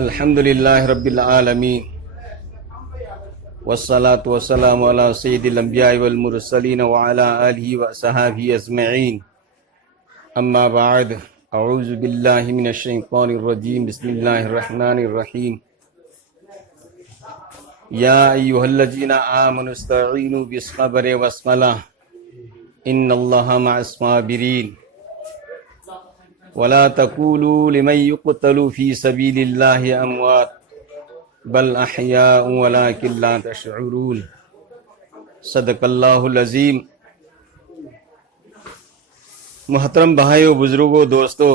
अल्हम्दुलिल्लाहि रब्बिल आलमीन वस्सलातु वस्सलामु अला सय्यिदिल अंबिया'i वल मुरसलीन व अला आलिहि व अस्हाबिहि अजमईन अम्मा बाद अऊज़ु बिल्लाहि मिनश शैतानिर रजीम बिस्मिल्लाहिर रहमानिर रहीम या अय्युहल्लज़ीना आमनु इस्तईनु बिस्सब्रि वस्सलाह इन्नल्लाहा मअस साबिरीन वला तक़ूलू लिमन युक़तलू फ़ी सबीलिल्लाहि अमवात बल अहयाउ वलाकिन ला तशऊरून सदक़ल्लाहुल अज़ीम। मोहतरम भाइयों, बुजुर्गों, दोस्तों,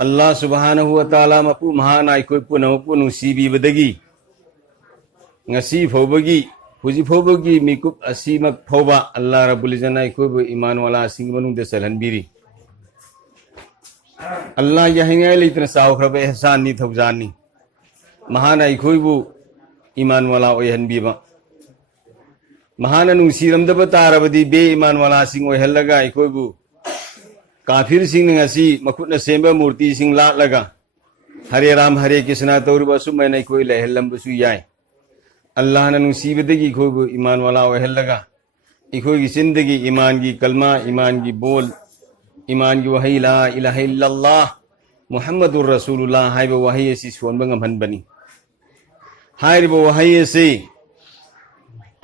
अल्लाह सुब्हानहु व तआला मपु महान आइखोय पुनमपु नुसीबी बदगी ngasi फौबगी हुजी फौबगी मिकुप असीमक फौबा अल्लाह रब्बुल इज़्ज़त आइखोय ईमान वाला सिंग मनुंग दे सलहनबिरी अल्लाह यहिंगाय लेतन सावख्रब एहसान नि थौजानी महान आइखोयबु ईमान वाला ओयहनबीबा महान नुसीरमदब तारबदी बे ईमान वाला सिंग ओयहलगा आइखोयबु काफिर सिंग ngasi मखुतना सेंबा मूर्ति सिंग लालगा हरे राम हरे कृष्ण तौरबसु मैन आइखोय लहलंबसु याय अल्लाह न नुसीबदगी खोयबु ईमान वाला ओयहलगा इखोय की जिंदगी ईमान की कलमा ईमान की बोल ईमान की वही ला इलाहा इल्लल्लाह मुहम्मदुर रसूलुल्लाह हाइब वही असी सोनबा ngамहनबनी हाइब वही असी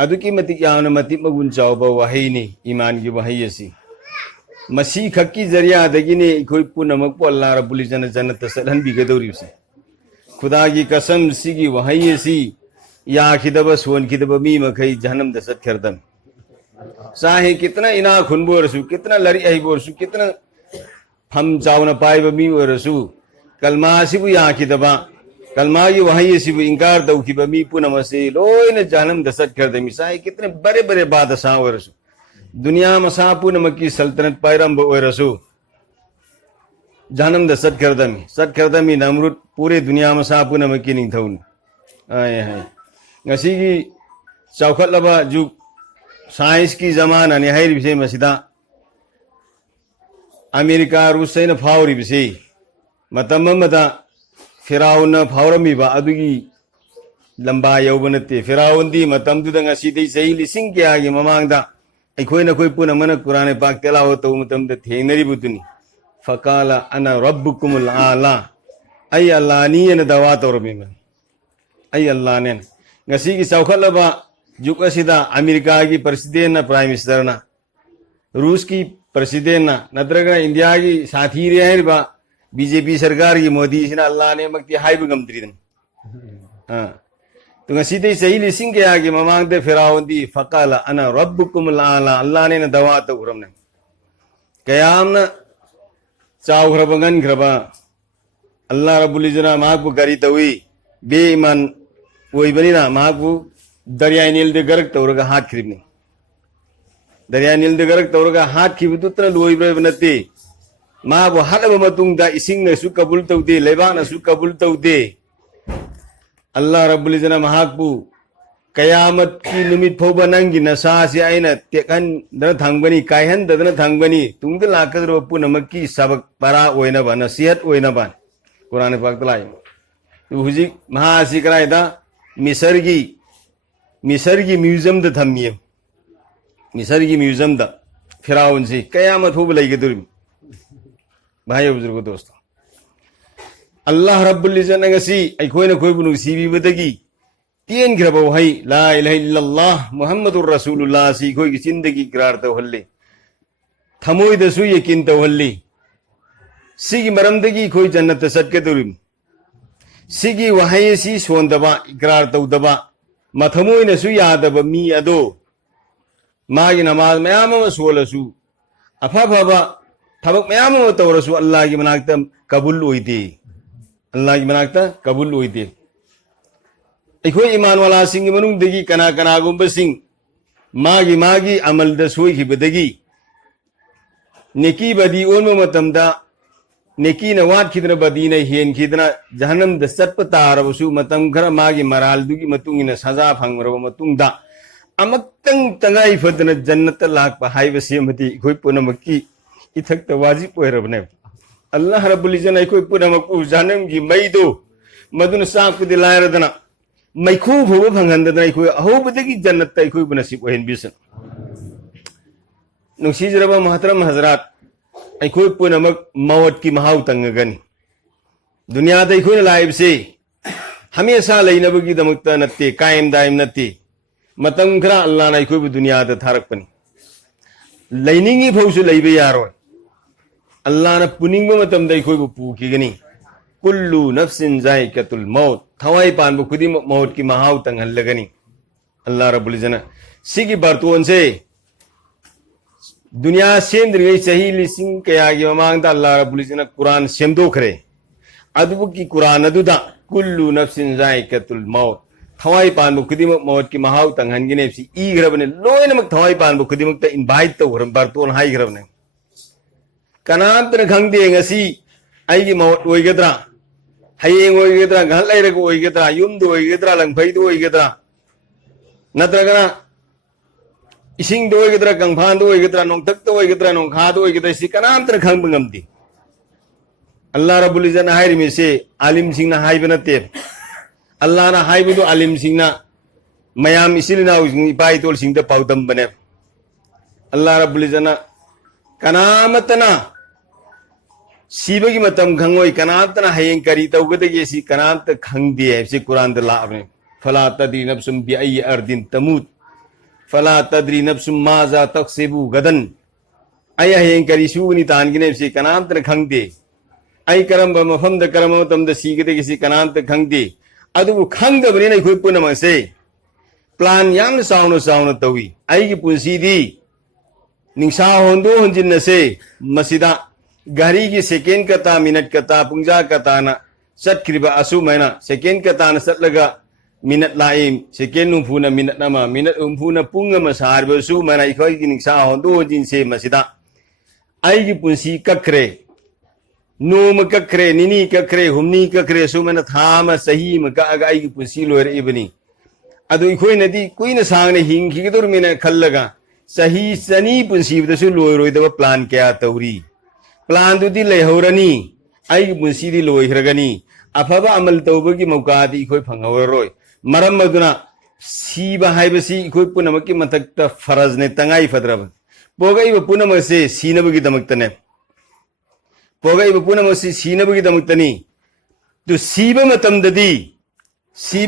अदुकी मतिक यावना मतिक मगुन चावबा वही नि ईमान की वही असी मसी खक्की जरिया दगिने इखोय पुनमक पो अल्लाह रब्बुल इज़्ज़त जन्नत सलहनबीगदौरिबसे खुदा की कसम सिगी वही असी याखिदब सोनखिदब मी मखै जहन्नम द सत्खरदम चाहे कितना इना खुनबोरसु कितना लरी अहिबोरसु कितना हम चावना पाइब मी ओरसु कलमा सिबु याखिदबा कलमा की वही सिबु इंकार दौखिब मी पुनमसे लोयन जहन्नम द सत्खरदमी चाहे कितने बड़े बड़े बादशाह ओरसु दुनिया मसा पुनमकी सल्तनत पायरम ओरसु जहन्नम द सत्खरदमी नमरुद पूरे दुनिया मसा पुनमकी निंथौन आय हाय ngasi gi chawkhatlaba juk science ki zamana ne hairi bise masida america rusaina phawri bise matam amada firaun phawrami ba adugi lamba yaubanate firaun di matam du da ngasi dei sei lising kya gi mamang da aikoi na koi puna mana qur'an pak telawa to matam da thenari buduni faqala ana rabbukumul aala ay allah ni na dawa tormi man ay allah ne ngasi ki chawkhatlaba juk asida america ki president na prime minister na रूस की president ना नत्रगा India की साथी रे है बा BJP सरकार की मोदी सिना अल्लाह ने मक्ति हाई बगमत्रीदन हां तो ngasi दे सही लिसिंग के आगे ममांग दे फिराउन दी फकाला अना रब्बुकुमुल आला अल्लाह ने दवा तो उरम ने कयाम न चाव खरबंगन खरबा अल्लाह रब्बुल इज़्ज़त माकु गरी तवी बेईमान वही बनी ना माकु दरिया नील दे गरक तौरगा हाथ खरीबने दरिया नील दे गरक तौरगा हाथ खीबु तुतना लोई ब्रे बनते माँ वो हाथ में मतुंग दा इसिंग ने सु कबूल तो दे लेबा न सु कबूल तो दे अल्लाह रब्बुल इज़्ज़त महाकु कयामत की निमित फोबा नंगी नशा से आइना तेकन दन थांगबनी कायहन दन थांगबनी तुंग दे लाकर रोपु नमकी सबक परा ओइना बा नसीहत ओइना बा कुरान पाक तलाई तो हुजी महासिकराय दा मिसर की म्यूजियम द थमिए मिसर की म्यूजियम द फिराउन से कयामत हो बलाई दुर भाई बुजुर्गो दोस्तों अल्लाह रब्बुल इज़्ज़त ने गसी अखोय न खोय बुनु सीबी बदगी तीन ग्रब वही ला इलाहा इल्लल्लाह मुहम्मदुर रसूलुल्लाह सी खोय की जिंदगी करार तो हल्ले थमोय दसु यकीन तो हल्ले सिगी मरमदगी खोय जन्नत सदके दुरिम सिगी वहाय सी सोंदबा इकरार तौदबा मथमोय नसु यादब मी अदो मागी नमाज मयाम सोलसु अफाफाबा थबक मयाम तौरसु अल्लाह की मनाकता कबूल ओइदे अल्लाह की मनाकता कबूल ओइदे अखोय ईमान वाला सिंग मनुंग दगी कना कना गुंब सिंग मागी अमल द सोई खिबदगी नेकी बदी ओन मतमदा नेकी न वाट खिदना बदी न हेन खिदना जहन्नम द सत्प तारबसु मतम खरा मागी मराल दुगी मतुंग न सजा फंगरब मतुंग दा अमक्तंग तंगाई फदना जन्नत लाक हाइबसे मति अखोय पुनमकी इथक त वाजिब ओइरबने अल्लाह रब्बुल इज्जत आई कोई पुनमक जानम की मैदो मदुन साकुदि लायरदना मैखू भोब फंगंदना आई अहोबदगी जन्नत आई नसीब ओहनबिसन नुसीजरबा महतरम हजरात आई पुनमक मौत की महाव तंगगनी दुनिया दा लाइब से हमेशा लेनबगी दमकता नत्ते कायम दायम नत्ते मतम खरा अल्लाह ना आई दुनिया दा थारकपनी लेनिंगी फौसु लेबे यारोय अल्लाह ना पुनिंग मतम दा आई पुकीगनी कुल्लु नफ्सिन जायकातुल मौत थवाई पान खुदी मौत की महाव तंगहल्लगनी अल्लाह रब्बुल इज्जत सिगी बर्तोन से दुनिया सेमद्रिगै सही लिसिंग कयागी ममांगदा अल्लाह रब्बुल इज्जत कुरान सेमदोखरे अदुबु की कुरान अदुदा कुल्लु नफ्सिन जायकातुल मौत थवाई पान खुदी मौत की महाव तंगहनगिने सी ईग्रबने लोयनमक थवाई पान खुदीमक ता इनवाइट तौरम बर्तोन हाइग्रबने कनांतन खंगदे ngasi आइगी मौत ओइगद्रा हयेंग ओइगद्रा गहल लैरग ओइगद्रा युमदो ओइगद्रा लंगफैदो ओइगद्रा नत्रगना इसिंग दो ओइगद्रा गंगफान दो ओइगद्रा नोंगतक ओइगद्रा नोंखा दो ओइगद्रा सि कनांतन खंग ngमदि अल्लाह रब्बुल इज्जत हाइरि मिसे आलिम सिंगना हाइब नते अल्लाह ना हाइबदो आलिम सिंगना मयाम इसिलिना इपाई तोल सिंगदा पाउदम बने अल्लाह रब्बुल इज्जत कनामतना सीबगी मतम खंगोई कनातना हयें करी तौगदगे सी कनात खंगदे से कुरान द लाबने फला तद्री नफ्सुम बि अय्य अर्दिन तमूत फला तद्री नफ्सुम माजा तक्सिबु गदन अय हयें करी सुनी तानगिने से कनात खंगदे अय करम मफम द करम तम द सीगदगे सी कनात खंगदे अदु खंगदबने नै खुय पुनम से प्लान याम साउनो साउनो तवी अयगी पुंसीदी निंसा होंदो होंजिन से मसिदा गाड़ी की सेकेंड कता मिनट कता पुंजा कता ना सत्क्रिबा असु मैना सेकेंड कता ना सत्लगा मिनट लाइम सेकेंड उम्फुना मिनट नमा मिनट उम्फुना पुंगा मसारबा सु मैना इखोई की निक्सा होंदो जिन से मसिदा आई की पुंसी कखरे नोम कखरे निनी कखरे हुमनी कखरे सु मैना थाम सही मका अगा आई की पुंसी लोयर इबनी अदु इखोई नदी कोई न सांगने हिंग खिगदुर मिना खल्लगा सही सनी पुंसी बदसु लोयर रोइदबा प्लान क्या तौरी प्लान दुदी लेहौरनी आई मुंसीदी लोइhragani अफबा अमल तौबगी मौकादी इखोय फंगहौररोय मरम मदुना सीबा हाइबसी इखोय पुनमकी मथक्ता फरज ने तंगाई फद्रब पोगई पुनमसे सीनबगी दमक्तने पोगई पुनमसे सीनबगी दमक्तनी तो सीब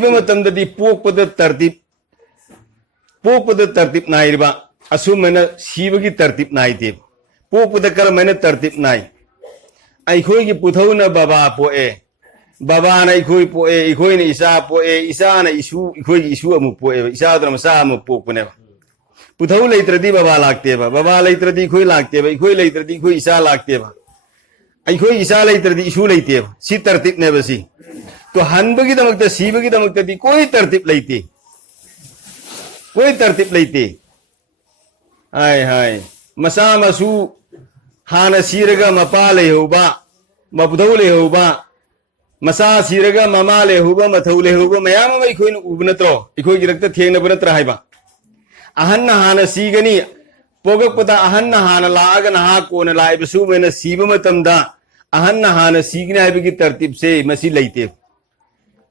मतमददी पोकपद तरतीब नाइरबा असुमना सीबगी तरतीब नाइते पोपद कर मैंने तरतीब नाई अखोई की पुथौना बाबा पोए बाबा ना इखोई पोए इखोई ने इसा पोए इसा ना इशु इखोई की इशु अमु पोए इसा तो मसा अमु पोपने पुथौ लेत्रदी बाबा लागते बा बाबा लेत्रदी इखोई लागते बा इखोई लेत्रदी इखोई इसा लागते बा इखोई इसा लेत्रदी इशु लेते बा सी तरतीब ने बसी तो हनबगी दमकता सीबगी दमकता दी कोई तरतीब लेते हाय हाय मसा मसु हाना सीरगा मपा लेहुबा मबुधौ लेहुबा मसा सीरगा ममा लेहुबा मथौ लेहुबा मयाम मै खोइन उबनत्रो इखोइ गिरक्त थेंगना बनत्रा हाइबा अहन्न हाना सीगनी पोगकपदा अहन्न हाना लागा नहा कोन लाइबसु मेना सीब मतमदा अहन्न हाना सीगने हाइबगी तरतीब से मसी लेते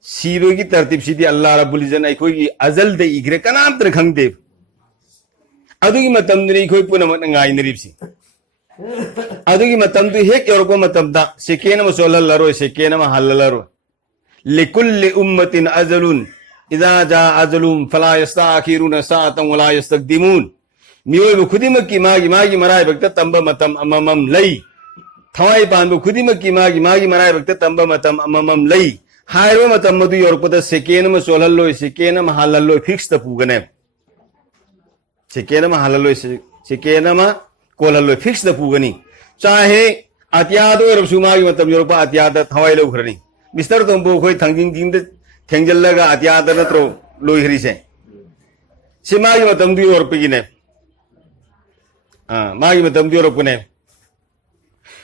सीबगी तरतीब सीदी अल्लाह रब्बुल इज्जत इखोइ अजल दे इग्रे कनाम तर खंगदे अदुगी मतमदनी इखोइ पुनमत ngainribsi अदुगी मतमदु हेक योरको मतमदा सेकेन म सोललरो सेकेन म हल्ललरो लिकुल्लि उम्मतिन अजलुन इदा जा अजलुम फला यस्ताखिरुन सातन वला यस्तकदिमुन मियोय खुदिमकी मागी मराय भक्त तंब मतम अममम लई थवाई पान खुदिमकी मागी मराय भक्त तंब मतम अममम लई हायरो मतम मदु योरको सेकेन म सोलललो सेकेन म हल्ललो फिक्स त पुगने सेकेन म हल्ललो सेकेन म कोललो फिक्स द पुगनी चाहे अत्यादो रसुमागी मतलब योरपा अत्याद थवाई लौखरनी मिस्टर तोंबो खोई थंगिंग जिंग थेंजल्लगा अत्याद नत्रो लोइहरी से सिमागी मतलब दु योरपगिने मागी मतलब दु योरपने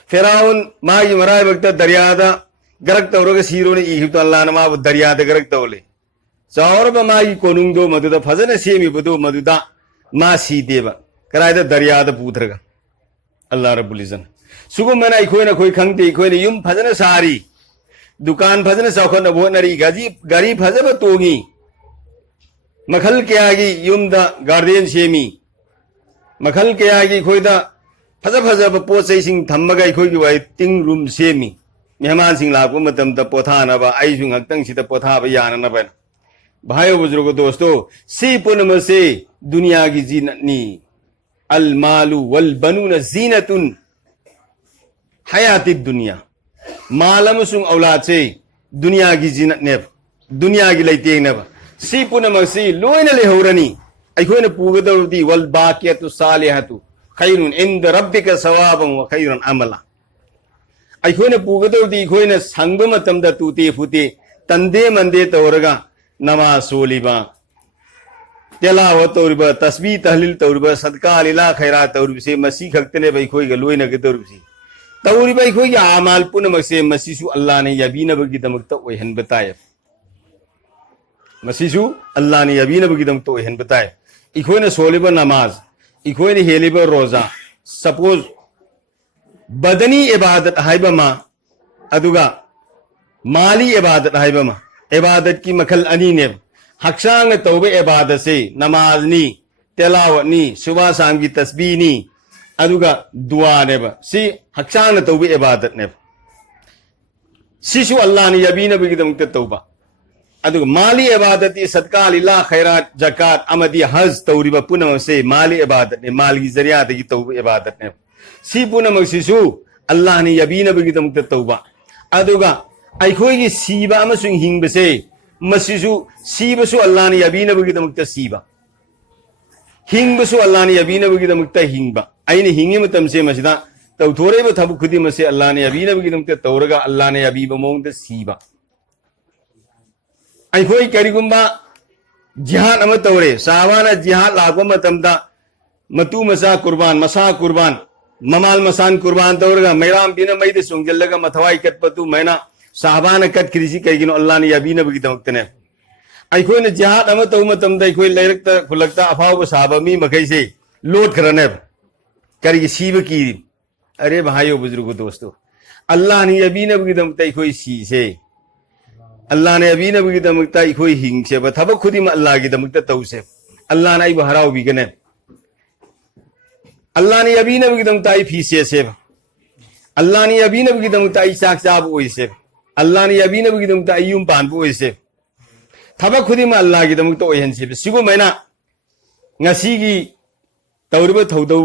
फिरौन मागी मराय भक्त दरियादा गरक तौरग सीरोने इगिप्त अल्लाह नमा दरियाद गरक तौले सौरब मागी कोनुंगदो मदुदा फजन सेमी बदो मदुदा मा सी देवा करायदा दरियाद पूथरगा अल्लाह रब्बुल इज्जत सुगुमना इखोइना खोइ खंगते इखोइना युम फजना सारी दुकान फजना चौखन बोनरी गाड़ी फजब तोगी मखल कयागी युमदा गार्डन सेमी मखल कयागी खोइदा फज फजब पोचैसिंग थम्मगा इखोइगी वाइटिंग रूम सेमी मेहमान सिंह लापो मतमदा पोथानबा आइसु ngaktang sida पोथाबा याननबा भाइयों बुजुर्गों दोस्तों सी पुनम से दुनिया की जीनतनी अल मालू वल बनून जीनतुन हयाती दुनिया मालम सुंग औलाद से दुनिया की जीनत ने दुनिया की लेते ने सी पुनम से लोइन ले होरनी अखोन पुगदौदी वल बाकियतु सालिहतु खैरुन इंद रब्बिका सवाबन व खैरुन अमला अखोन पुगदौदी अखोन संग मतमदा तुते फुते तंदे मंदे तौरगा नमाज सोलिबा तेलावत तौरबा तस्बीह तहलील तौरबा सदका लिला खैरात तौरब से मसी खक्तने भाई खोई गलोइना के तौरब से तौरी भाई खोई आमाल पुनमक से मसीसु अल्लाह ने यबीनबगी दमकता ओहन बताए मसीसु अल्लाह ने यबीनबगी दमकता ओहन बताए इखोइना सोलिबा नमाज इखोइना हेलिबा रोजा सपोज बदनी इबादत हाइबमा अदुगा माली इबादत हाइबमा इबादत की मखल अनी ने हक्सांग तौबे इबादत से नमाजनी तेलावतनी सुबह शाम की तस्बीहनी अदुगा दुआ ने सी हक्सांग तौबे इबादत ने सिसु अल्लाह ने यबीनबगी दमकता तौबा अदुगा माली इबादत सदका लिल्लाह खैरात ज़कात अमदी हज तौरिबा पुनम से माली इबादत ने माल की जरिया की तौबे इबादत ने सी पुनम सिसु अल्लाह ने यबीनबगी दमकता तौबा अदुगा अखोई सीबा हिंबसे मसीसु सीबसु अल्लाह ने यबीनबगी सीबा हिंबसु अल्लाह ने यबीनबगी हिंबा अने हिंगे मतम से मसिदा तौथोरेब थबु खुदी मसे अल्लाह ने यबीनबगी तौरगा अल्लाह ने यबीब मोंद सीबा अखोई करिगुंबा जिहाद अम तौरे सावाना जिहाद लाको मतमदा मतु मसा कुर्बान मसा कुर्बान ममाल मसान कुर्बान तौरगा मैराम बिना मैदे सुंगजल्लगा मथवाई कटपतु मैना साहबान कट क्रिसी कईगिनो अल्लाह ने यबीनबगी दमकतने अखोइना जिहाद अम तौ मतमदा अखोइ लैरक्ता खुलक्ता अफाव साहबा मी मखै से लोट खरने करिगी सीब की अरे भाइयों बुजुर्गों दोस्तों अल्लाह ने यबीनबगी दमकता अखोइ सी से अल्लाह ने यबीनबगी दमकता अखोइ हिंग से थबक खुदी म अल्लाह की दमकता तौ से अल्लाह ने आइब हराव बिगने अल्लाह ने यबीनबगी दमकता आई फीसे से अल्लाह ने यबीनबगी दमकता आई साक साब ओइ से अल्लाह ने यबीनबगी दमकता अयुम पानबो ओइ से थबक खुदी म अल्लाह की दमकता ओहन से सिगो मैना ngasiगी तौरब थौदौ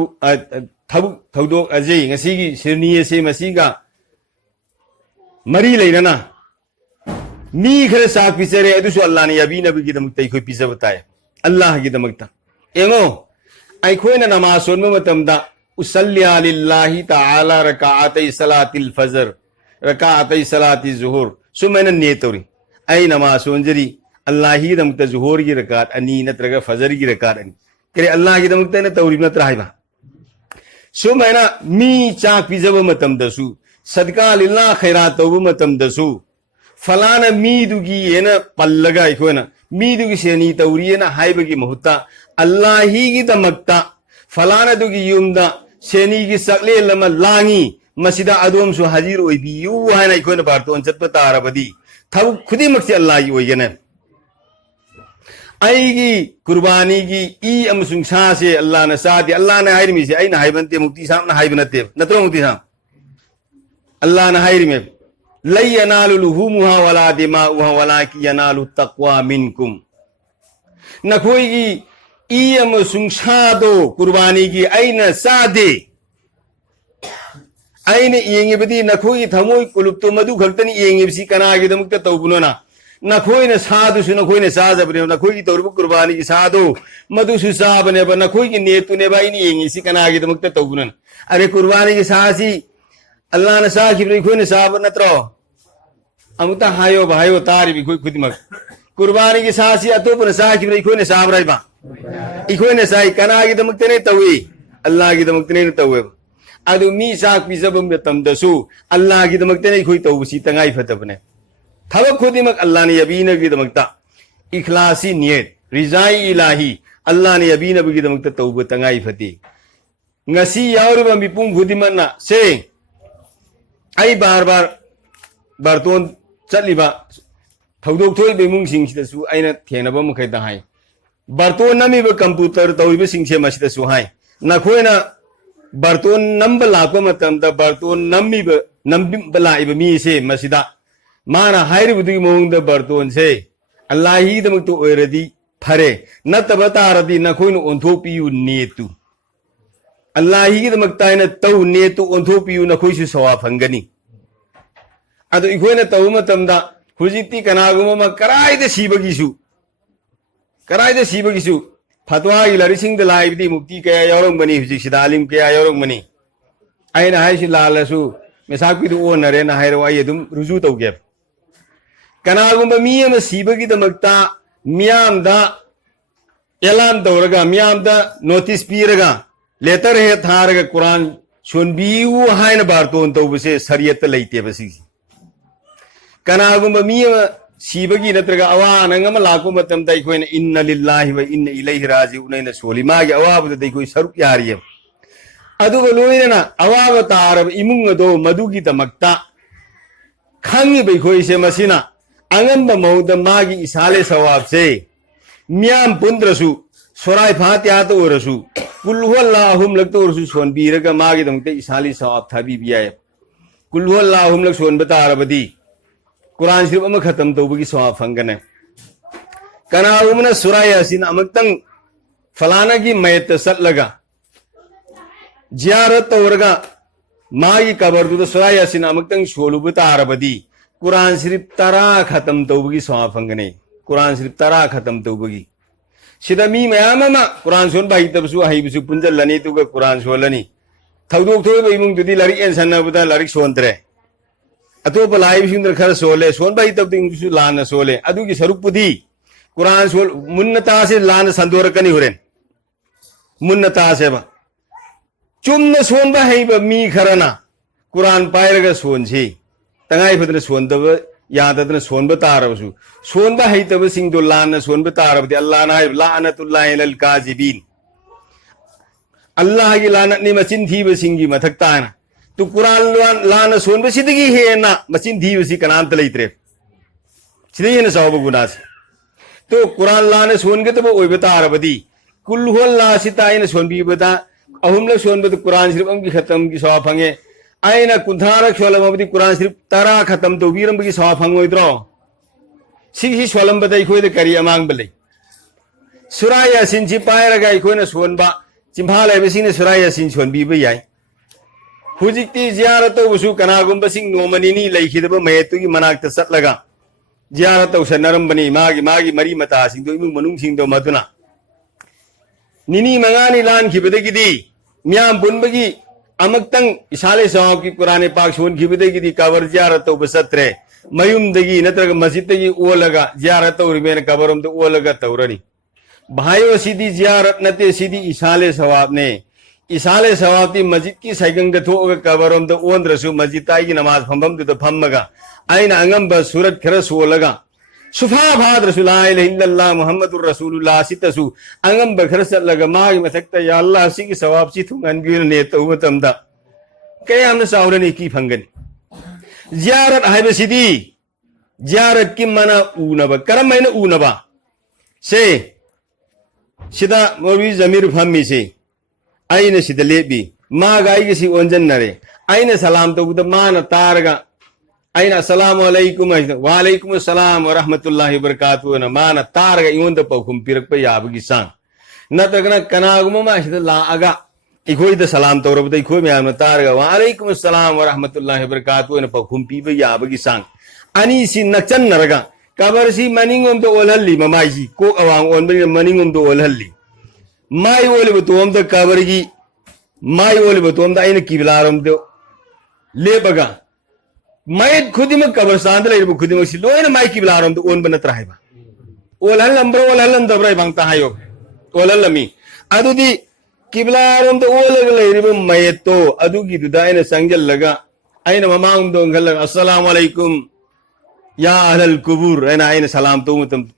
थबु थौदो अजय ngasiगी सिरनीय से मसीगा मरी लेना मी खरे साक पिसरे अदुसु अल्लाह ने यबीनबगी दमकता इखोइ पिस बताए अल्लाह की दमकता एंगो अखोइना नमाज सोनम मतमदा उसल्लिया लिल्लाहि तआला रकाअतै सलातिल फजर रकाअतै सलाति ज़ुहुर सुमैना नेतोरी आई नमाज सोंजरी अल्लाह ही दमकता ज़ुहुर की रकात अनी नत्रगा फजर की रकात अनी करे अल्लाह की दमकता ने तौरी नत्र हाइबा सुमैना मी चाक पिजब मतमदसु सदका लिल्लाह खैरात तौब मतमदसु फलाना मीदुगी एना पल्लगा इखोना मीदुगी सेनी तौरीना हाइबगी मुहत्ता अल्लाह ही की दमकता फलाना दुगी युमदा सेनी की सकले लमा लांगी मसीदा अदोम सु हाजिर ओइबियु हाना इखोना बारतो चतप तारबदी थब खुदी मक्सी अल्लाह की ओइगने आईगी कुर्बानी की ई अमसुंग सा से अल्लाह ने साथ अल्लाह ने हाइर में से आई ना हाइबनते मुक्ति साहब ना हाइबनते नत्रो मुक्ति साहब अल्लाह ने हाइर में लई यनालु लुहुमुहा वला दिमाउहा वलाकि यनालु तक़वा मिनकुम नखोईगी ई अमसुंग सादो कुर्बानी की आईना सादे आईने येंगे बदी नखोई थमोई कुलुप्तो मधु खक्तनी येंगे बसी कनागी दमुक्ता तौबुनोना नखोई ने साधु सु नखोई ने साज बने नखोई की तौरब कुर्बानी की साधो मधु सु सा बने ब नखोई की नेतु ने बाई नी येंगे सी कनागी दमुक्ता तौबुनन अरे कुर्बानी की सासी अल्लाह ने सा की खोई ने सा नत्रो अमुता हायो भायो तारी भी खोई खुदिमक कुर्बानी की सासी अतोप ने सा की खोई ने सा बराइबा इखोई ने साई कनागी दमुक्ता ने तौई अल्लाह की दमुक्ता ने तौवे अदु मी साक पिजबम तमदसु अल्लाह की दमकते ने खोई तौबसी तंगाई फतबने थबक खुदिमक अल्लाह ने यबीनबगी दमकता इखलासी नियत रिजाई इलाही अल्लाह ने यबीनबगी दमकता तौब तंगाई फती ngasi yaurba mipung khudimana se आई बार बार बारतोन चलिबा थौदोक थोइबे इमुंगसिंगसिदसु आइना थेंगनबा मखैदा हाय बारतोन नमीबा कंप्यूटर तौरिबा सिंगसे मसिदसु हाय नखोइना बारतोन नंब लापा मतमदा बारतोन नंबा लाइबा मीसे मसिदा माना हाइरिबुदुगी मोंगदा बारतोन से अल्लाही दमक्तो ओइरदी फरे नतबा तारदी नखोइना ओंथोपियु नेतु अल्लाही दमक्ताइना तौ नेतु ओंथोपियु नखोइसु सवा फंगनी अदो इखोइना तौ मतमदा हुजिति कनागुमा कराइदा सीबगिसु फतवागी लरिसिंग लाइबदी मुक्ति कया यावरंगबनी हुजिसिदा आलिम कया यावरंगबनी आइना हाइसि लालसु मेसाकिदु ओनरेना हाइरो आइ अदुम रुजु तौगे कनागुमा मी अमा सीबगिदमक्ता मियामदा एलार्म तौरगा मियामदा नोटिस पीरगा लेटर हे थारगा कुरान सोनबियु हाइना बारतोन तौबसे शरीयत लैते बसी कनागुमा मी अमा सीबगी नत्रगा अवान अंगमा लाको मतम दai कोइन इन्ना लिल्लाहि व इन्ना इलैहि राजिउन इन सोली मागी अवाब दai कोइ सरुक यारिय अदुगा लोइना अवाब तारब इमुंग दो मदुगी तमक्ता खंगी बै कोइ से मसिना अंगम मौद मागी इसाले सवाब से मियाम पुंद्रसु सोराय फातिहा तो ओरसु कुल हुवल्लाहुम लक तो ओरसु सोन बीरगा मागी दमते इसाली सवाब थाबी बियाय कुल हुवल्लाहुम लक सोन बतारबदी कुरान शरीफ अमा खत्म तौबगी सवाब फंगने कनागुमना सूरा यासीन अमक्तंग फलाना की मैत सटलगा जियारत तौरगा मागी कबरदुदा सूरा यासीन अमक्तंग सोलुबु तारबदी कुरान शरीफ तरा खत्म तौबगी सवाब फंगने कुरान शरीफ तरा खत्म तौबगी सिदा मी मयामा कुरान सोन बाई तबसु हाइबसु पुंजलनी तुगा कुरान सोलनी थौदोक थोइबा इमुंगदुदी लारिक एनसनबुदा लारिक सोनत्रे अतोप लाइव खर सोले सोन भाई तब लान सोले अदुगी सरुपुदी कुरान सोल मुन्नता से लान संदोरकनी हुरेन मुन्नता से बा चुम्न सोन भाई मी खरना कुरान पायरगा सोन छी तंगाई फदन सोन दब याददन सोन बतारबसु सोन भाई तब सिंह दो लान सोन बतारबदि अल्लाह ना लानतुल्लाहि लल काजिबिन अल्लाह की लानत नि मचिन थीब सिंगी मथकताना तो कुरान लान सोन बसिदगी हेना मचिन धीबसी कनांत लैत्रे सिदीन सौब गुनास तो कुरान लान सोन के तब ओइबता अरबदी कुल हुवल्ला सिताइन सोन बीबदा अहुमल सोन बद कुरान शरीफ की खत्म की सवा फंगे आइना कुंथारक सोलमबदी कुरान शरीफ तरा खत्म तो वीरम की सवा फंगोइद्रो सिहि सोलम बदai खोइद करी अमांग बलै सूरा यासीन जी पायरगा इखोइना सोनबा चिंफाल आइबसिने सूरा यासीन सोन बीब याय हुजिक्ति जियारत तौबसु कनागुंबसिंग नोमनिनी लैखिदब मयतुगी मनाक्त चटलगा जियारत तौसनरंबनी मागी मरी मतासिंग दो इमुंग मनुंगसिंग दो मदुना निनी मंगानी लान खिबदगिदी म्याम बुनबगी अमक्तंग इसाले सवाब की कुरान पाक सोन खिबदगिदी कबर जियारत तौबसत्रे मयुमदगी नत्रग मस्जिदगी ओलगा जियारत तौरिबेन कबरम तो ओलगा तौरनी भाइयो सीधी जियारत नते सीधी इसाले सवाब ने इसाले सवाबती मस्जिद की साइगंग थोग कबरम द ओंद्रसु मस्जिद ताई नमाज फंबम दु फम्मगा आइना अंगम ब सूरत खर सोलगा सुफा भाद रसूल ला इलाहा इल्लल्लाह मुहम्मदुर रसूलुल्लाह सितसु अंगम ब खर सलगा मागी मथक्ता या अल्लाह सिगी सवाब सी थुंगन बिन ने तौब तमदा कयामन सावरनी की फंगन जियारत हाइबे सिदी जियारत की मना ऊनबा करम मैंने ऊनबा से सिदा मौलवी जमीर फम्मी से आइने सिदा लेबी मागा आइगसी ओंजन्नरे आइने सलाम तौबदा माना तारगा आइना अस्सलामु अलैकुम वालेकुम अस्सलाम व रहमतुल्लाहि व बरकातुहु न माना तारगा इओंदा पौखुम पिरकप याबगी सांग नतगना कनागुमा सिदा लाअगा इखोइदा सलाम तौरबदा इखोइ म्यामना तारगा वालेकुम अस्सलाम व रहमतुल्लाहि व बरकातुहु न पौखुम पीब याबगी सांग अनि सि नचन्नरगा कबरसी मनिंगोम तो ओलहल्ली ममाइसी को अवांग ओनबनि मनिंगोम तो ओलहल्ली माई ओले बतोम द कबरगी माई ओले बतोम द आइना किबलारम दो लेबगा माई खुदिम कबरस्तान द लेब खुदिम सि लोइना माई किबलारम दो ओन बनत रायबा ओलहल नंबर ओलहल दब्राय बांगता हायो ओलहल मी अदुदी किबलारम द ओलग लेरिब मयतो अदुगी दुदा आइना संजल लगा आइना ममांग दो ngल अस्सलाम वालेकुम या अहल कुबूर ऐना सलाम तो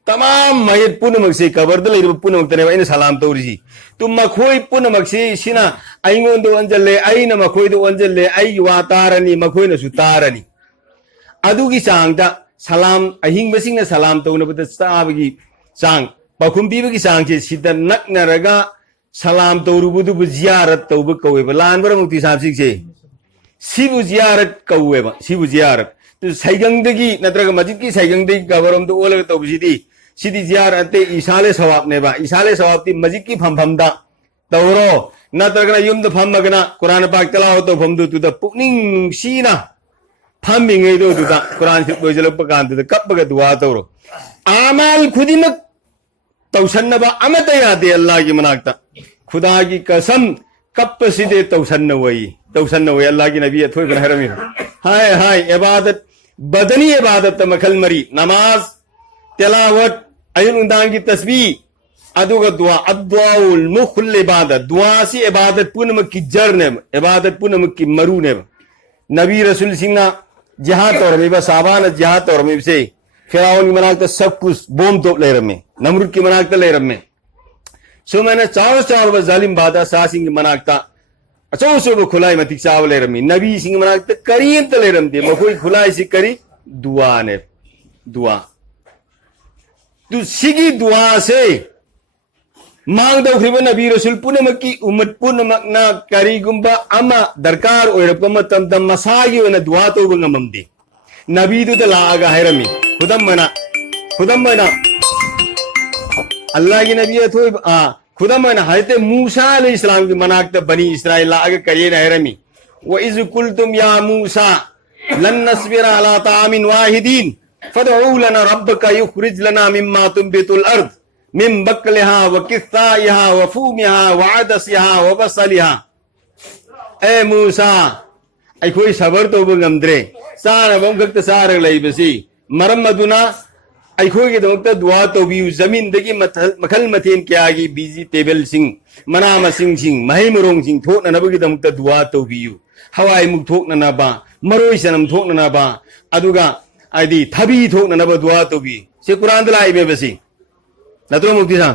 तमाम मयत पुनमक से कबर दे पुनमक तने सलाम तौरी तुम मखोई पुनमक से सिना अइंगोंद ओंजल्ले अइना मखोइद ओंजल्ले अइ वा तारनी मखोइनसु तारनी अदुगी चांगदा सलाम अहिंगबसिंगना सलाम तौनबद चाबगी चांग पाखुम पीबगी चांगसे सिदा नकनरगा सलाम तौरुबुदु जियारत तौब कौवेबा लानबर मुक्ति साबसिंगसे सिबु जियारत कौवेबा सिबु जियारत तो साइगंगदगी नत्रगा मस्जिद की साइगंगदगी कबरम तो ओलग तौबसिदी सिदी जियारत इसाले सवाबनेबा इसाले सवाबती मस्जिद की फमफमदा तौरो नत्रगा युमद फमगना कुरान पाक तलाव तो फमदु तुदा पुनिंग सीना फमिंगे दो तुदा कुरान से बोजलप कांत कपगा दुआ तौरो आमाल खुदिमक तौसन्नबा अमत यादे अल्लाह की मनाकता खुदा की कसम कप सीधे तौसन्न वही अल्लाह की नबी अथोई बन हरमी हाय हाय इबादत बदनी इबादत मखल मरी नमाज तिलावत अयुनुदान की तस्बीह अदुगा दुआ अद्वाउल मुखल इबादत दुआ सी इबादत पुनम की जड़ ने इबादत पुनम की मरू ने नबी रसूल सिंह जिहाद और में साबान जिहाद और में से फिरौन की मनाकता सब कुछ बोम तो ले रमे नमरूद की मनाकता ले रमे सो मैंने चार बस जालिम बादशाह शाह सिंह की मनाकता अचो खुलाई मतिक चाव ले रमी नबी सिंह मनाकता करीम तो ले रमते मकोई खुलाई सी करी दुआ ने दुआ तो सिगी दुआ से मांग दो खिब नबी रसूल पुनमक की उम्मत पुनमक ना करीगुंबा अमा दरकार ओइरप मतम तम मसागी ओना दुआ तो बंगममदे नबी तो लागा हैरमी खुदम मना अल्लाह की नबी अथो खुदा मना हजरत मूसा अलैहिस्सलाम की मनाकत बनी इस्राइल आगे करिए रहरमी व इज़ कुल्तुम या मूसा लन नस्बिरा अला तामिन वाहिदीन फदउ लना रब्बका युखरिज लना मिम्मा तुंबितुल अर्द मिन बकलिहा व किस्साइहा व फूमिहा व अदसिहा व बसलिहा ए मूसा अखोई सबर तौब ngамद्रे सारबम गक्त सार लैबसी मरम मदुना अखोई के दुआ तौबियु जमीन दगी मखल मथेन क्यागी बिजी टेबल सिंह मना मसिंग सिंह मही मरोंग सिंह थोकनबगी दुआ तौबियु हवाई मुक थोकनबा मरोई सनम थोकनबा अदुगा आदि थबी थोकनबा दुआ तौबी से कुरान दलाइबे बसी नत्रो मुक्ति सा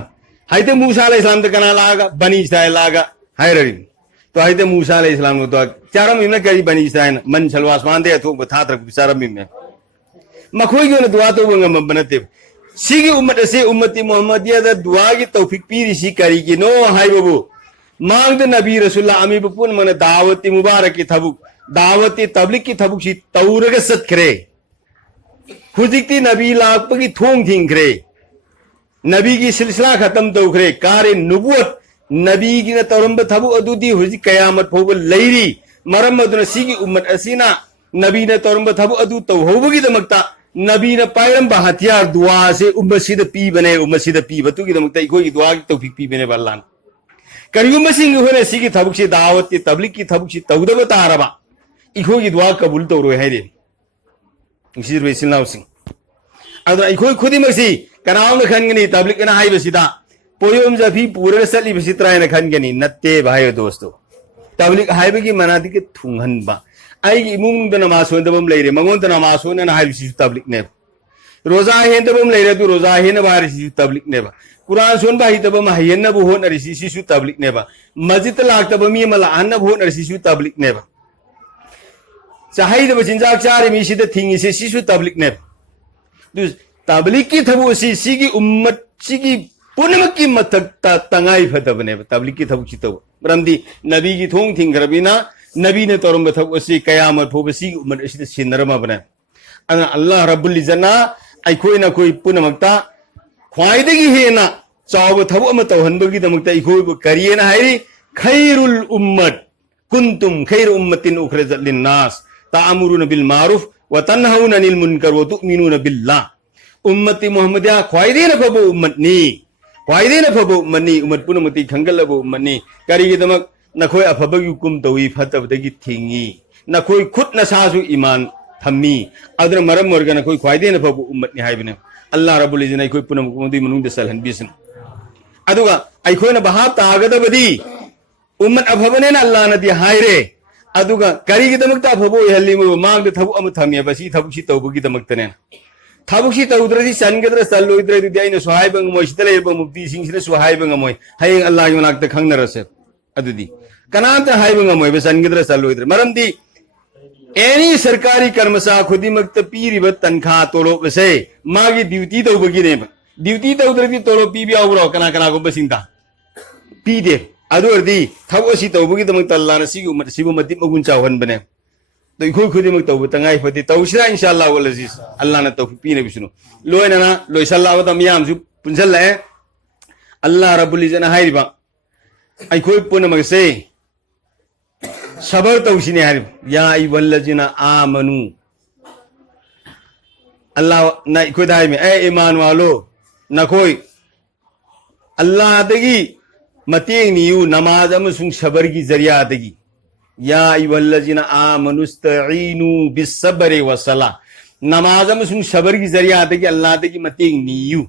हाइते मूसा अलैहिस्सलाम त कना लागा बनी इस्राइल लागा हायररी तो हाइते मूसा अलैहिस्सलाम तो चारम इमने करी बनी इस्राइल मन छलवासमान दे थोक बथात्र चारम इमने मखोई की दुआ तो बनते सिगी उम्मत से उम्मती मोहम्मदिया दा दुआ की तौफीक पीरी सी करी की नो हाय बाबू मांग द नबी रसूलुल्लाह अमी बपुन मन दावती मुबारक की थबुक दावती तबलीग की थबुक सी तौरग सतखरे हुजिकती नबी लाप की थोंग थिंखरे नबी की सिलसिला खत्म तौखरे कारे नुबुवत नबी की न तौरंब थबु अदुदी हुजिक कयामत फोब लैरी मरम मदुन सिगी उम्मत असीना नबी ने तौरंब थबु अदु तौहोबगी दमकता नबी ने पायरम हथियार दुआ से उम्मत पी बने उम्मत पी बतु की दमकता इकोई दुआ की तौफीक पी बने बल्लान करीम सिंह होने सिगी थबुक से दावत की तबलीग की थबुक से तौदब तारबा इकोई दुआ कबूल तौरो है रे इसी रेसिल सिंह अदुना इकोई खुदी मसी कनाव न खनगनी तबलीग ना हाई बसिदा पोयम जफी पूरे सली बसित्राय न खनगनी नत्ते भाई दोस्तों तबलीग हाइबगी मनादी के थुंगहनबा आई इमुंग द नमाज सोंदबम लेरे मंगोन द नमाज सोन हाइब सी तबलीग ने रोजा हेंदबम लेरे तु रोजा हेन बार सी तबलीग ने कुरान सोन बाही तबम हयन न होन अरि सी तबलीग ने मस्जिद लाक्तब मी मला अन्न होन अरि सी तबलीग ने चाहै द बचिंजाक चारे मी सी द थिंगी सी तबलीग ने दु तबलीग की थबु सी उम्मत सी पुनमक की मथक तंगाई फतबने तबलीग की थबु सी तो रमदी नबी की थोंग थिंगरबिना नबी ने तौरम थब उसी कयामत फोबसी उम्मत असिद सिनरमा बने अल्लाह रब्बुल इज्जना अखोई न कोई पुनमक्ता ख्वाइदगी हेना चाव थब अम तौहनबगी दमक्ता इखोई करियना हाइरी खैरुल उम्मत कुंतुम खैर उम्मतिन उखरिजत लिन्नास ताअमुरुन बिल मारूफ व तन्हौन अनिल मुनकर व तुमिनुन बिल्लाह उम्मती मुहम्मदिया ख्वाइदे न फबो उम्मतनी ख्वाइदे न फबो उम्मतनी उम्मत पुनमती खंगलबो उम्मतनी करिगे दमक नखोई अफबगी कुम तवी फतबदगी थिंगी नखोई खुद नसासु ईमान थम्मी अदर मरम वर्ग नखोई ख्वाइदे न फबो उम्मतनी हाइबने अल्लाह रब्बुल इज्जत नखोई पुनम कुमदी मनुंग सलहन बिसन अदुगा अखोइना बहाब तागदबदी उम्मत अफबने न अल्लाह नदी हाइरे अदुगा करिगे दमकता अफबो हल्ली मांग थबु अम थमिया बसी थबु सी तौबगी दमकतने ꯊꯕꯛꯁꯤ ꯇꯧꯗ꯭ꯔꯗꯤ ꯆꯟꯒꯗ꯭ꯔꯥ ꯆꯜꯂꯣꯏꯗ꯭ꯔꯗꯤ ꯑꯩꯅꯁꯨ ꯍꯥꯏꯕ ꯉꯝꯃꯣꯏ ꯁꯤꯗ ꯂꯩꯔꯤꯕ ꯃꯨꯐꯇꯤꯁꯤꯡꯁꯤꯅꯁꯨ ꯍꯥꯏꯕ ꯉꯝꯃꯣꯏ ꯍꯌꯦꯡ ꯑꯜꯂꯥꯍꯒꯤ ꯃꯅꯥꯛꯇ ꯈꯪꯅꯔꯁꯦ ꯑꯗꯨꯗꯤ ꯀꯅꯥꯝꯇ ꯍꯥꯏꯕ ꯉꯝꯃꯣꯏꯕ ꯆꯟꯒꯗ꯭ꯔꯥ ꯆꯜꯂꯣꯏꯗ꯭ꯔꯥ ꯃꯔꯝꯗꯤ एनी सरकारी कर्मचा खुदिमक्त पीरिब तनखा तोलोब से मागी ड्यूटी तौबगिने ड्यूटी तौद्रदि तोलोब पीबि यावरो कना कना गो बसिंता पीदे अदुरदि थबोसि तौबगि दमक तल्लाना सिगु मति मगुन चावहन बने तो इखोय खुदिमक तौब तंगाई फति तौसिरा इंशाअल्लाह वल अजीज अल्लाह ना तौफीक पीने बिसुनु लोयना लोयसल्लाह द मियाम जु पुंजल है अल्लाह रब्बुल इज्जत हाइरिबा अइखोय पुनमग से सबर तौसिने हारिब या अय्युहल्लजीना आमनु अल्लाह ना इखोय दाइ में ए ईमान वालो नखोय अल्लाह दगी मतेंग नियु नमाज अमसुंग सबर की जरिया दगी या अय्युहल्लजीना आमनुस्तईनु बिस्सब्रि वसला नमाज अमसुंग सबर की जरिया दगी अल्लाह दगी मतेंग नियु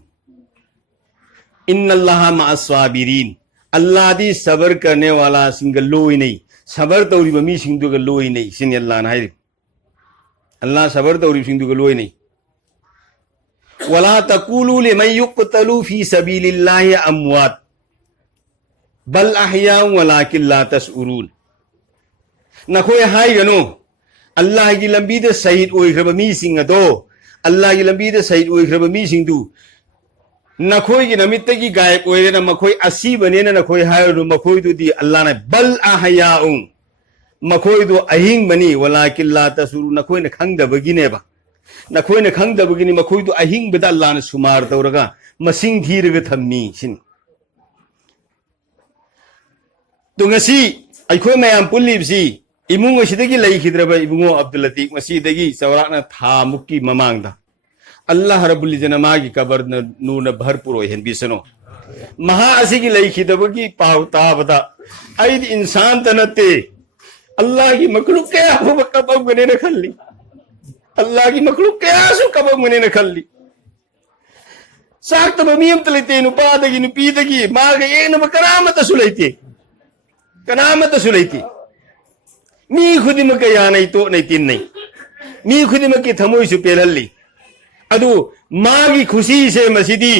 इन्नल्लाह मअस्साबिरीन अल्लाह दी सबर करने वाला सिंग लोई नहीं सबर तौरीब मी सिंधुग लोई नहीं सिन अल्लाह ना हाइरि अल्लाह सबर तौरीब सिंधुग लोई नहीं वला तकुलू लिमन युक्तलू फी सबीलिल्लाहि अमवात बल अहया वलाकिन ला तशउरून नखोय हाइगनो अल्लाह की लंबी दे शहीद ओइख्रब मी सिंग अदो अल्लाह की लंबी दे शहीद ओइख्रब मी सिंधु नखोय की नमित्त की गायब ओइरेना मखोय असी बनेना नखोय हायरु मखोय दुदी अल्लाह ने बल अहयाउ मखोय दो अहिंग बनी वलाकिन ला तशउरून नखोय ने खंगदबगिनेबा नखोय ने खंगदबगिनी मखोय दो अहिंग बदा अल्लाह ने सुमार तौरगा मसिंग थीरगा थम्मी सिन तो ngasi अखोय मयाम पुल्लिबसी इमुंग असिदगी लैखिद्रबा इबुंगो अब्दुल लतीफ मसीदगी चौराकना था मुक्की ममांगदा अल्लाह रब्बुल इज्जत मागी कबर नून भरपुर ओइहनबिसनो महा असिगी लैखिदबगी पाव ताबदा अइद इंसान तनते अल्लाह की मखलूक क्या हो कबम गने न खल्ली अल्लाह की मखलूक क्या सु कबम गने न खल्ली साक तब मियम तलेते नुपादगी नुपीदगी मागे एक नम करामत सुलैते कनामत सुलैते मी खुदिमक या नहीं तो नहीं तीन नहीं मी खुदिमक की थमोय सु पेलल्ली अदु मागी खुशी से मसीदी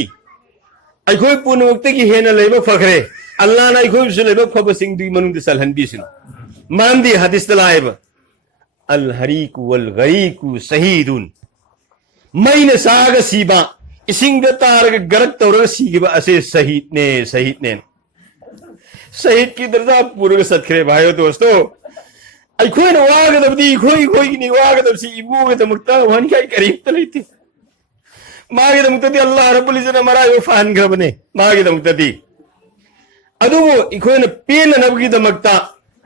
अखोय पुनमुक्त की हेन लेब फखरे अल्लाह ना अखोय सु लेब फब सिंग दुई मनुंग सलहन बिसिन मांदी हदीस तलाइब अल हरीकु वल गरीकु शहीदुन मैन साग सीबा इसिंग तारग गरक तौरग सीगिबा असे शहीद ने शहीद की दर्जा पूर्व सत्खरे भाइयों दोस्तों अखोय न वागदबदी खोय की नि वागदबसी इबुगदमक्ता वहन काय करीब तलैति मागिदमक्तदी अल्लाह रब्बुल इज्जत मरायो फान ग्रबने मागिदमक्तदी अदुबो इखोय न पेन नबगिदमक्ता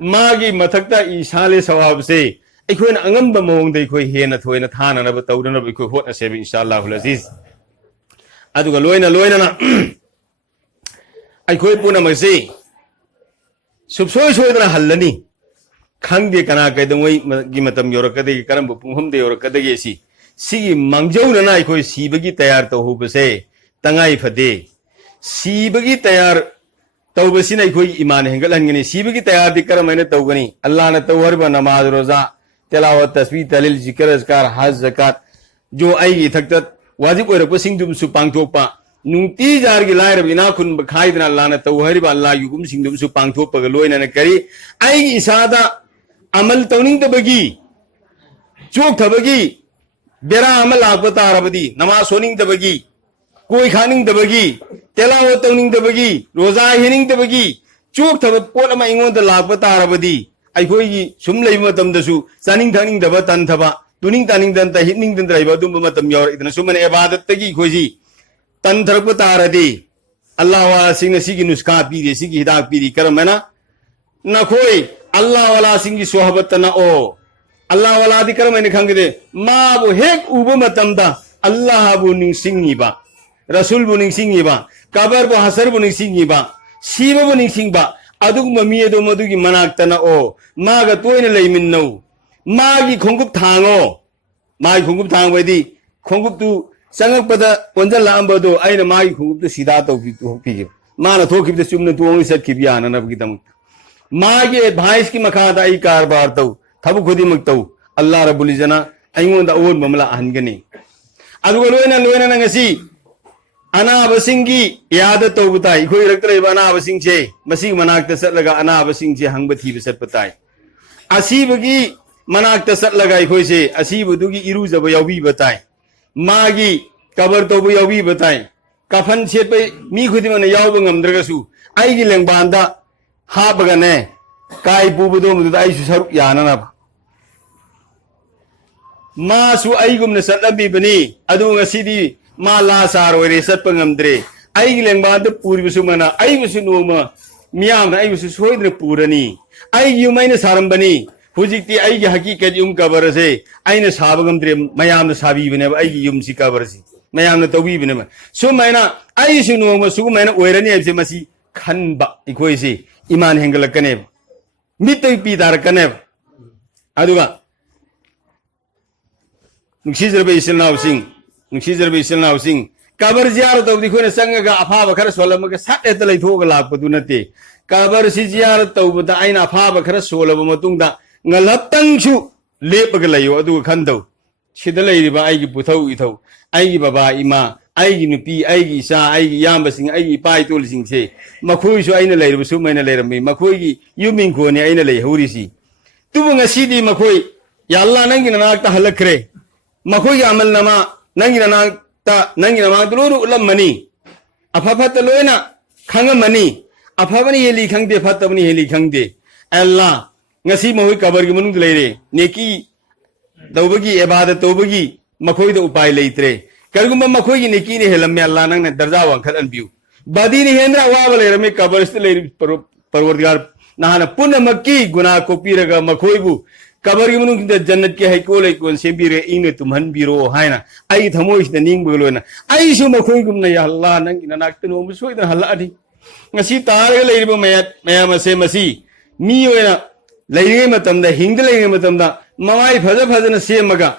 मागी मथक्ता इसाले सवाब से इखोय न अंगम बमोंग दे इखोय हेन थोय न थाना नब तौरन नब इखोय होत असेब इंशाअल्लाह अजीज अदुगा लोयना ना इखोय पुना मसे सुबसोय सोयदना हल्लनी खंगदे कना कैदंगोय गी मतम योरकदे करम पुंहम दे योरकदे सी सिगी मांगजौना इखोय सीबगी तैयार तौहुबसे तंगाई फदे सीबगी तैयार तौबसिना इखोय ईमान हेंगलहनगनी सीबगी तैयार दि करमैना तौगनी अल्लाह ने तौहरबा नमाज रोजा तिलावत तस्बीह तहलील जिक्र अज़कार हज ज़कात जो आई थक्त वाजिब ओइरप सिंगदुम सु पांगथोपा नुंती जार की लाइर बिना खुन बखाइदना अल्लाह ने तौहरबा अल्लाह युगुम सिंगदुम सु पांगथोपगा लोयना ने करी आई इसादा अमल तौनिंगदबगी चोक थबगी बेरा अमल आगबा तारबदी नमाज सोनिंगदबगी कोई खानिंगदबगी तेलावत तौनिंगदबगी रोजा हेनिंगदबगी चोक थब पोट अमा इंगोंदा लागबा तारबदी अखोयगी सुम लैब मतमदसु चानिंग थानिंगदबा तनथबा तुनिंग तानिंगदंता हिटनिंगदंता लैब अदुम मतम यावर इदना सुमन इबादतगी खोजी तनथरप तारदी अल्लाह वाला सिंग सिगी नुस्खा पीरी सिगी हिदाक पीरी करमना नखोय अल्लाह वाला सिंगी सोहबत ना ओ अल्लाह वाला दी करमैन खंगदे माबु हेक उब मतमदा अल्लाह बु निंसिंगिबा रसूल बु निंसिंगिबा कबर बु हसर बु निंसिंगिबा सीब बु निंसिंगबा अदुगुम मियदो मदुगी मनाक्तना ओ मागा तोयना लैमिन्नौ मागी खोंगुप थांगो मागी खोंगुप थांगबैदी खोंगुप तु संगपदा पोंजल लांबदो आइना मागी खोंगुप तु सीधा तौपीगे माना थोखिबदे चुमना तुओंग सटखिबि याननबगिदम मागी एडवाइस की मखादा आई कारबार तौ थबु खुदिमक तौ अल्लाह रब्बुल इज्जत अइंगोंदा ओन बमला अहनगनी aduga loina ngasi ꯑꯅꯥꯕꯁꯤꯡꯒꯤ ꯌꯥꯗ ꯇꯧꯕ ꯇꯥꯏ ꯑꯩꯈꯣꯏ ꯏꯔꯛꯇ꯭ꯔꯤꯕ ꯑꯅꯥꯕꯁꯤꯡꯁꯦ ꯃꯁꯤꯒꯤ ꯃꯅꯥꯛꯇ ꯆꯠꯂꯒ ꯑꯅꯥꯕꯁꯤꯡꯁꯦ ꯍꯪꯕ ꯊꯤꯕ ꯆꯠꯄ ꯇꯥꯏ ꯑꯁꯤꯕꯒꯤ ꯃꯅꯥꯛꯇ ꯆꯠꯂꯒ ꯑꯩꯈꯣꯏꯁꯦ ꯑꯁꯤꯕꯗꯨꯒꯤ ꯏꯔꯨꯖꯕ ꯌꯥꯎꯕꯤꯕ ꯇꯥꯏ ꯃꯥꯒꯤ ꯀꯕꯔ ꯇꯧꯕ ꯌꯥꯎꯕꯤꯕ ꯇꯥꯏ ꯀꯐꯟ ꯁꯦꯠꯄ ꯃꯤ ꯈꯨꯗꯤꯡꯃꯛꯅ ꯌꯥꯎꯕ ꯉꯝꯗ꯭ꯔꯒꯁꯨ ꯑꯩꯒꯤ ꯂꯦꯡꯕꯥꯟꯗ ꯍꯥꯞꯄꯒꯅꯦ ꯀꯥꯏ ꯄꯨꯕꯗꯣ ꯃꯗꯨꯗ ꯑꯩꯁꯨ ꯁꯔꯨꯛ ꯌꯥꯅꯅꯕ मासु आइगुमने चटलबीबनी अदु ngasidi ma la sarore satpa ngamdre aigi lengbad puribusu mana aibusu noma miyam aibusu soidre purani aigi yumaina sarambani hujikti aigi hakikat yum kabarase aina sabagamdre mayamna sabibene aigi yumsi kabarasi mayamna tawibene sumaina aisu noma sumaina oirani aibse masi khanba ikoisi iman hengalakane mitai pidarakane aduga नुक्सीजरबे इसिलनाउसिंग कबर जियारत तौदी खोने संगगा अफाबा खर सोलमगा साटेत लैथोगा लापदु नते cover सि जियारत तौबदा आइना अफाबा खर सोलब मतुंगदा ngalaптangsu lepaga layo adu khandau sida leiriba aigi puthau ithau aigi baba ima aigi nupi aigi isa aigi yamba sing aigi pai tol sing se makhoi su aina leiriba su maina leirammi makhoi gi yuming ko ni aina lei hurisi tubu ngasidi makhoi ya allah nangi nanakta halakre मखोई अमल नमा नंगी नमा दुलुरु उलम money अफाफत लोयना खंग money अफाबनी heli खंगदे फतबनी heli खंगदे अल्लाह ngasi mohoi kabar gi munung leire neki dawbagi ibadat tawbagi makhoi da upai leitre kargumba makhoi gi neki ne helam me allah nang ne darja wa khalan biu badi ni hendra wa bale rame kabar ist leire parwardigar nahana punna makki guna ko piraga makhoi bu cover की मनुष्य the जन्नत के है कोले कोन से बीरे इने तुमहन बीरो है ना आई थमोइस द निंग बोलो ना आई सु मखोई गुम न या अल्लाह नंग न नाक तनो मुसोई द हल्ला दी ngasi तारग लेरिबो मया मसे मसी मी ओइना लेरिगे मतम द हिंग लेरिगे मतम द मवाई फज फजन सेमगा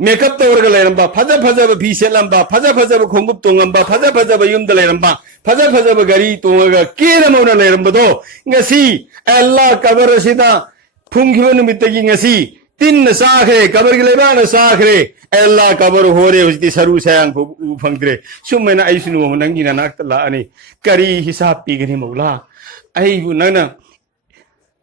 मेकअप तोरग लेरंबा फज फज भी सेलंबा फज फज खोंगुप तोंगंबा फज फज युम द लेरंबा फज फज गरी तोंगा केरमोना लेरंबदो ngasi अल्लाह कबर सिदा फुंगिबो नुमितगी ngasi tin na sakre kabar gi leba na sakre ella kabar hore usti saru sayang phu phangtre sumena aisunu manangi na nak la ani kari hisab pi gani maula ai bu nana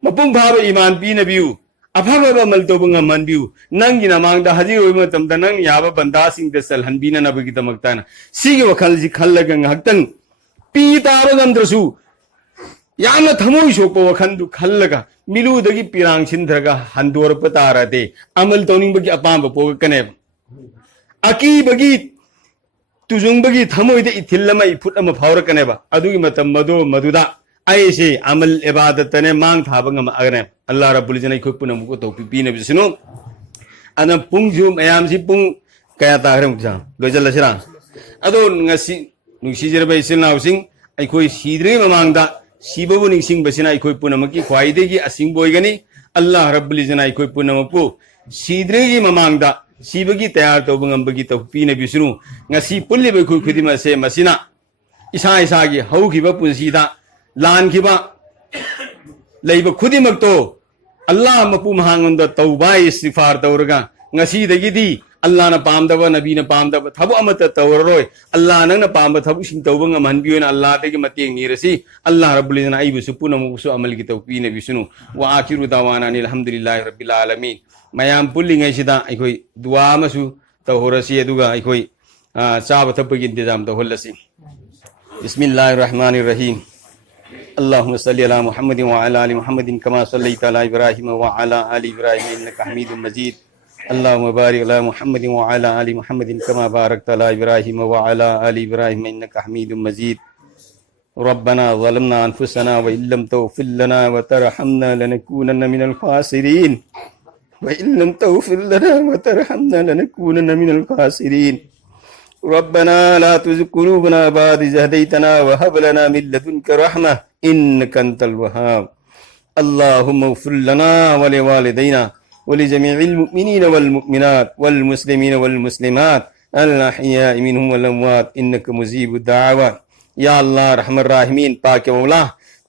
mapung bhaba iman pi na biu aphaba ba mal to bunga man biu nangi na mang da haji oi ma tam da nang yaba banda sing de sal han bina na bagi tamakta na sigi wakal ji khallaga ngaktan pi ta ba gamdrasu याना थमोई सोको वखंदु खल्लगा मिलुदगी पिरांग सिंधरगा हंदोर पतारते अमल तोनिंग बगी अपाम पोग कने अकी बगी Tunjung बगी थमोई दे इथिल्लमा इफुटमा फावर कनेबा अदुगी मतम मदो मदुदा आइसे अमल इबादत ने मांग थाबंगम अगने अल्लाह रब्बुल इज्जत को पुनम को तौफीक पीने बिसनो अना पुंगजु मयाम सि पुंग कया ताहरम जा लोजल लसरा अदो ngasi नुसिजरबे सिलनाउसिंग अइखोई सीद्रे ममांगदा सिबबु निसिंग बसिना इखोई पुनमकी ख्वाइदेगी असिंग बोइगनी अल्लाह रब्बुल इज्जत इखोई पुनमपु सीद्रेगी ममांगदा सिबगी तैयार तौबंगंबगी तौपीने बिसनु ngasi पुल्लिबे खुई खुदिमा से मसिना इसा इसागी हौखिबा पुंसीदा लानखिबा लैबा खुदिमक्तो अल्लाह मपु महांगंदा तौबा इस्तिगफार तौरगा ngasi दगिदी अल्लाह ना पामदबा नबी ना पामदबा थबु अमत तौररोय अल्लाह नंगना पामबा थबु सिंग तौबंग मनबियोना अल्लाह तेगी मतेंग नीरसी अल्लाह रब्बुल इज्जत आइबुसु पुनमुसु अमल की तौपीने बिसनु व आखिरु दावाना अल्हम्दुलिल्लाहि रब्बिल आलमीन मयाम पुल्लिंग सिदा अखोई दुआ मसु तौरसी अदुगा अखोई चाब थपगी इंतजाम तौहल्लसी बिस्मिल्लाहिर रहमानिर रहीम اللهم صل على محمد وعلى ال محمد كما صليت على ابراهيم وعلى ال ابراهيم انك حميد مجيد اللهم بارك على محمد وعلى ال محمد كما باركت على ابراهيم وعلى ال ابراهيم انك حميد مجيد ربنا ظلمنا انفسنا وان لم تغفر لنا وترحمنا لنكونن من الخاسرين وان لم تغفر لنا وترحمنا لنكونن من الخاسرين ربنا لا تزغ قلوبنا بعد إذ هديتنا وهب لنا من لدنك رحمة إنك أنت الوهاب اللهم اغفر لنا ولوالدينا ولجميع المؤمنين والمؤمنات والمسلمين والمسلمات الأحياء منهم والأموات إنك مجيب الدعوات يا الله رحم الراحمين पाक मौला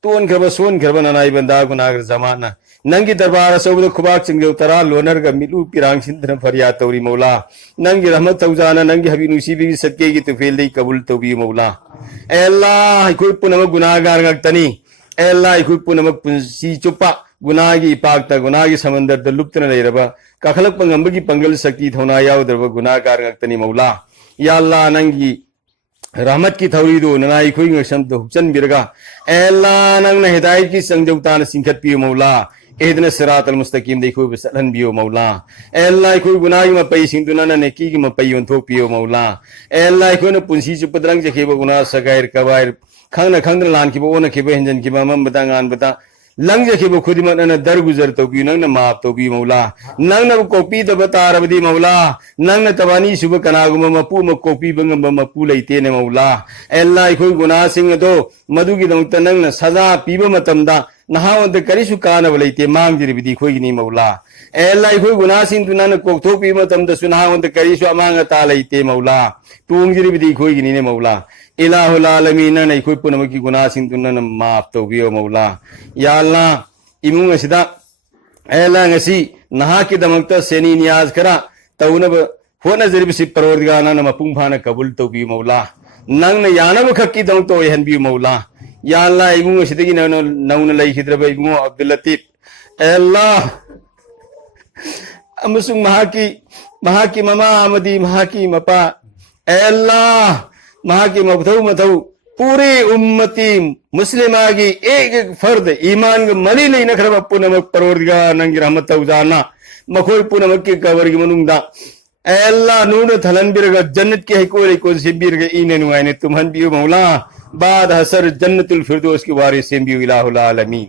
तोन करब सोन करब ननाई बंदा गुनाहगार जमाना नंगी दरबार असौद खुबाक चिंगदेव तरा लोनरगा मिलु पिरांग सिंधन फरिया तौरी मौला नंगी रहमत तौजाना नंगी हबी नुसीबी सत्के की तुफेल दई कबूल तौबी मौला अल्लाह कोई पुनम गुनाहगार गक्तनी अल्लाह कोई पुनम पुंसी चुप्पा गुनागी पाकता गुनागी समंदर द लुप्तन लेरबा काखलक पंगंबगी पंगल शक्ति थौना यावदरबा गुनाहगार गक्तनी मौला या अल्लाह नंगी रहमत की थौरी दो ननाई खुई ngसम दो हुचन बिरगा अल्लाह नंगना हिदायत की संजौतान सिंखत पियो मौला एदन सिरातल मुस्तकीम देखो बसलन बियो मौला अल्लाह कोई गुनाह में पई सिंदुना ने की में पई उन पियो मौला अल्लाह को न पुंसी चुपदरंग जखे गुनाह सगायर कबायर खंगना लान की ओन के हिंजन की मम बता गान बता लंग जखे खुद न दर गुजर तो भी नंग माफ तो भी मौला नंग न कोपी तो बता रबदी मौला नंग तबानी सुबह कनागुम मपू म कोपी बंग मपू लेते ने मौला अल्लाह कोई गुनाह सिंह दो मधु की दंग नंग सजा पीब मतमदा नहावंत करिसु कानब लेते मांगजिरबिदी खोइनी मौला अल्लाह कोई गुनाह सिंह तुना कोक्थो पीब मतमदा सुनावंत करिसु अमांग ता लेते मौला तोंगजिरबिदी खोइनी ने मौला इलाहुल आलमीन ने कोई पुनम की गुनाह सिंह तुना माफ तो बियो मौला या अल्लाह इमुंग असिदा अल्लाह ngasi नहा की दमकता सेनी नियाज करा तौनब होना जरिबसी परवरदिगार न मपुंग फाना कबूल तो भी मौला नंग न यानब खक्की दम तो यहन भी मौला या अल्लाह इमुंग असिदगी नौन लई खिद्रब इमुंग अब्दुल लतीफ अल्लाह अमसुंग महाकी ममा आमदी महाकी मपा अल्लाह महाकी मबथौ मथौ पूरी उम्मती मुस्लिमा की एक फर्द ईमान के मनी नहीं नखरब पुनमक परवरदिगार नंगी रहमत तौजाना मखोई पुनमक की कबर की मनुंगदा अल्लाह नून थलन बिरगा जन्नत के कोई को सिबिर के इने नुआने तुमहन भी मौला बाद हसर जन्नतुल फिरदौस की वारिस से भी इलाहुल आलमीन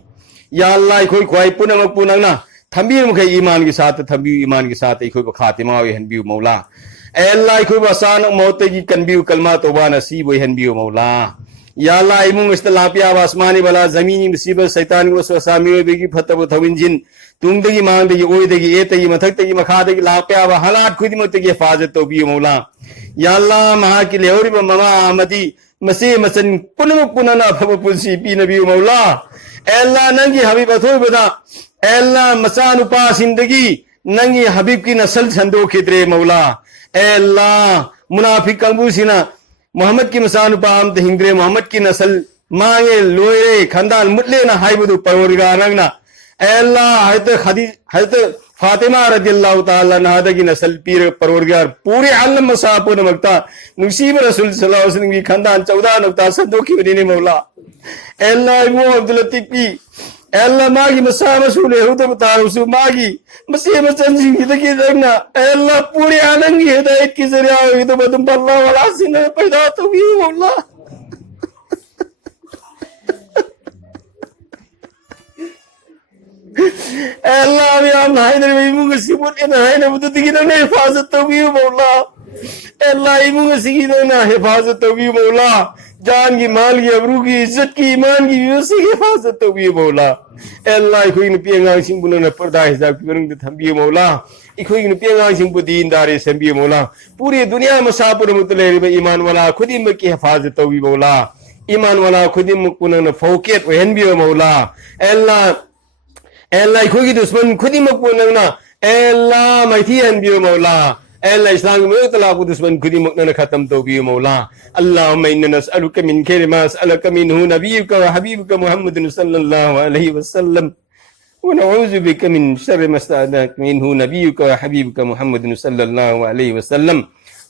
या अल्लाह कोई ख्वाई पुनमक पुनंगना थंबीर मुखे ईमान के साथ थंबी ईमान के साथ कोई खातिमा वे हन भी मौला अल्लाह कोई बसान मौत की कनबी कलमा तौबा नसीब वे हन भी मौला या अल्लाह इमुंग इस्तलापिया आसमानी बला जमीनी मुसीबत शैतानी वसवसामी बेगी फतब थविंजिन तुंगदगी मांगदगी ओयदगी एतगी मथक्तगी मखादगी लापिया हालात खुदिमत की हिफाजत तो भी मौला या अल्लाह महा की लेवरी ममा आमदी मसे मसन पुनम पुनना फब पुंसी पी नबी मौला अल्लाह नंगी हबीब अथोय बदा अल्लाह मसान उपा जिंदगी नंगी हबीब की नस्ल छंदो खिदरे मौला अल्लाह मुनाफिक कंबूसिना मोहम्मद की मसान पाम हिंद्रे मोहम्मद की नस्ल मांगे लोरे खानदान मुतले ना हाइबदु परवरदिगार नंगना अल्लाह हजरत फातिमा रदियल्लाहु ताला अन्हा की नस्ल पीर परवरदिगार पूरे आलम मसापो नमकता नसीब रसूल सल्लल्लाहु अलैहि वसल्लम की खानदान 14 नक्ता सदोखी बनी मौला अल्लाह इबो अब्दुल लतीफ की अल्लाह मागी मसा मसूल हुद बता रसू मागी मसी मसन सिंह की देखना अल्लाह पूरी आलम की हिदायत की जरिया हुई तो बदम अल्लाह वाला सिंह पैदा तो भी मौला अल्लाह भी हम हाइदर में मुंग सिबुत इन हाइदर बुत दिगिन ने हिफाजत तो भी मौला अल्लाह मुंग सिगिन ना हिफाजत तो भी मौला जान की माल की अबरू की इज्जत की ईमान की व्यवस्था की हिफाजत तो भी मौला अल्लाह कोई न पियंगा सिंह बुन पर्दा हिसाब की बरंग थंबी मौला कोई न पियंगा सिंह बुदीन दारे संबी मौला पूरी दुनिया में सापुर मुतले ईमान वाला खुदी में की हिफाजत तो भी मौला ईमान वाला खुदी में कुन फौकियत वहन भी मौला अल्लाह कोई दुश्मन खुदी में कुन अल्लाह मैथी हन भी मौला अल्लाह इस्लाम में तलाक दुश्मन खुदी मकन खत्म तो भी मौला अल्लाहुम्मा इन्ना नसअलुका मिन खैरि मा असअलका मिनहु नबियुका व हबीबुका मुहम्मदun सल्लल्लाहु अलैहि वसल्लम व नऊज़ु बिका मिन शर्रि मा इस्तअज़ाका मिनहु नबियुका व हबीबुका मुहम्मदun सल्लल्लाहु अलैहि वसल्लम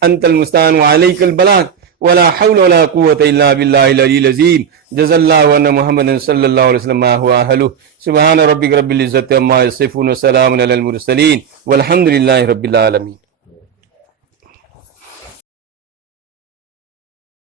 अंतल मुस्तान व अलैकल बलाग वला हौला वला कुव्वता इल्ला बिल्लाहिल अलील अज़ीम जज़ल्लाहु अन्ना मुहम्मदन सल्लल्लाहु अलैहि वसल्लम मा हुवा अहलुहु सुब्हान रब्बिका रब्बिल इज़्ज़ति अम्मा यसिफून व सलामुन अलल मुरसलीन वल्हम्दुलिल्लाहि रब्बिल आलमीन।